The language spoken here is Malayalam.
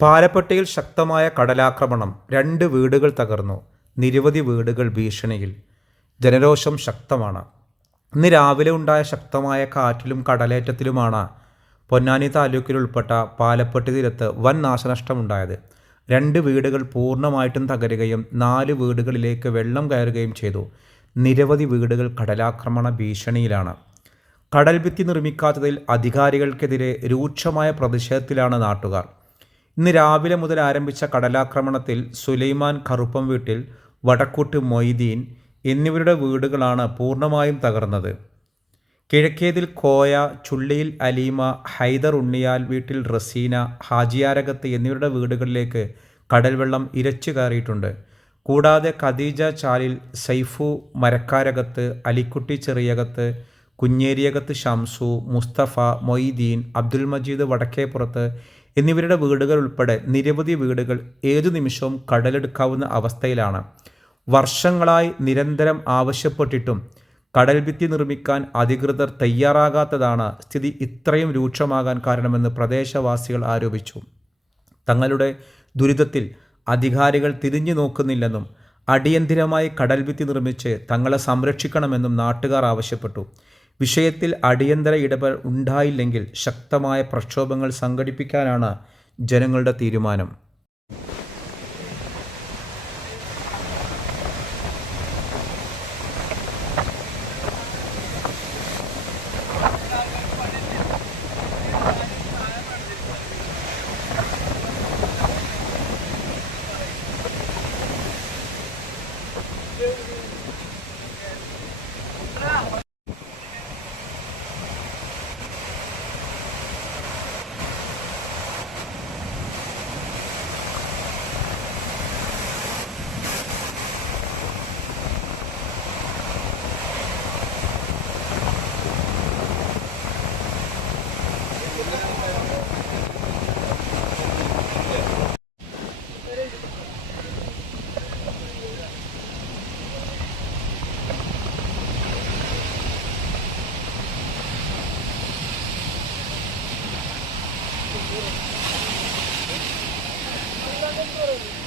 പാലപ്പെട്ടിയിൽ ശക്തമായ കടലാക്രമണം രണ്ട് വീടുകൾ തകർന്നു. നിരവധി വീടുകൾ ഭീഷണിയിൽ. ജനരോഷം ശക്തമാണ്. ഇന്ന് രാവിലെ ഉണ്ടായ ശക്തമായ കാറ്റിലും കടലേറ്റത്തിലുമാണ് പൊന്നാനി താലൂക്കിൽ ഉൾപ്പെട്ട പാലപ്പെട്ടി തീരത്ത് വൻ നാശനഷ്ടമുണ്ടായത്. രണ്ട് വീടുകൾ പൂർണമായിട്ടും തകരുകയും നാല് വീടുകളിലേക്ക് വെള്ളം കയറുകയും ചെയ്തു. നിരവധി വീടുകൾ കടലാക്രമണ ഭീഷണിയിലാണ്. കടൽഭിത്തി നിർമ്മിക്കാത്തതിൽ അധികാരികൾക്കെതിരെ രൂക്ഷമായ പ്രതിഷേധത്തിലാണ് നാട്ടുകാർ. ഇന്ന് രാവിലെ മുതൽ ആരംഭിച്ച കടലാക്രമണത്തിൽ സുലൈമാൻ കറുപ്പം വീട്ടിൽ വടക്കൂട്ട് മൊയ്തീൻ എന്നിവരുടെ വീടുകളാണ് പൂർണമായും തകർന്നത്. കിഴക്കേതിൽ കോയ ചുള്ളിയിൽ അലീമ ഹൈദർ ഉണ്ണിയാൽ വീട്ടിൽ റസീന ഹാജിയാരകത്ത് എന്നിവരുടെ വീടുകളിലേക്ക് കടൽവെള്ളം ഇരച്ചു കയറിയിട്ടുണ്ട്. കൂടാതെ ഖദീജ ചാലിൽ സൈഫു മരക്കാരകത്ത് അലിക്കുട്ടി ചെറിയകത്ത് കുഞ്ഞേരിയകത്ത് ഷംസു മുസ്തഫ മൊയ്തീൻ അബ്ദുൽ മജീദ് വടക്കേപ്പുറത്ത് എന്നിവരുടെ വീടുകൾ ഉൾപ്പെടെ നിരവധി വീടുകൾ ഏതു നിമിഷവും കടലെടുക്കാവുന്ന അവസ്ഥയിലാണ്. വർഷങ്ങളായി നിരന്തരം ആവശ്യപ്പെട്ടിട്ടും കടൽഭിത്തി നിർമ്മിക്കാൻ അധികൃതർ തയ്യാറാകാത്തതാണ് സ്ഥിതി ഇത്രയും രൂക്ഷമാകാൻ കാരണമെന്ന് പ്രദേശവാസികൾ ആരോപിച്ചു. തങ്ങളുടെ ദുരിതത്തിൽ അധികാരികൾ തിരിഞ്ഞു നോക്കുന്നില്ലെന്നും അടിയന്തിരമായി കടൽഭിത്തി നിർമ്മിച്ച് തങ്ങളെ സംരക്ഷിക്കണമെന്നും നാട്ടുകാർ ആവശ്യപ്പെട്ടു. വിഷയത്തിൽ അടിയന്തര ഇടപെടൽ ഉണ്ടായില്ലെങ്കിൽ ശക്തമായ പ്രക്ഷോഭങ്ങൾ സംഘടിപ്പിക്കാനാണ് ജനങ്ങളുടെ തീരുമാനം. Thank you.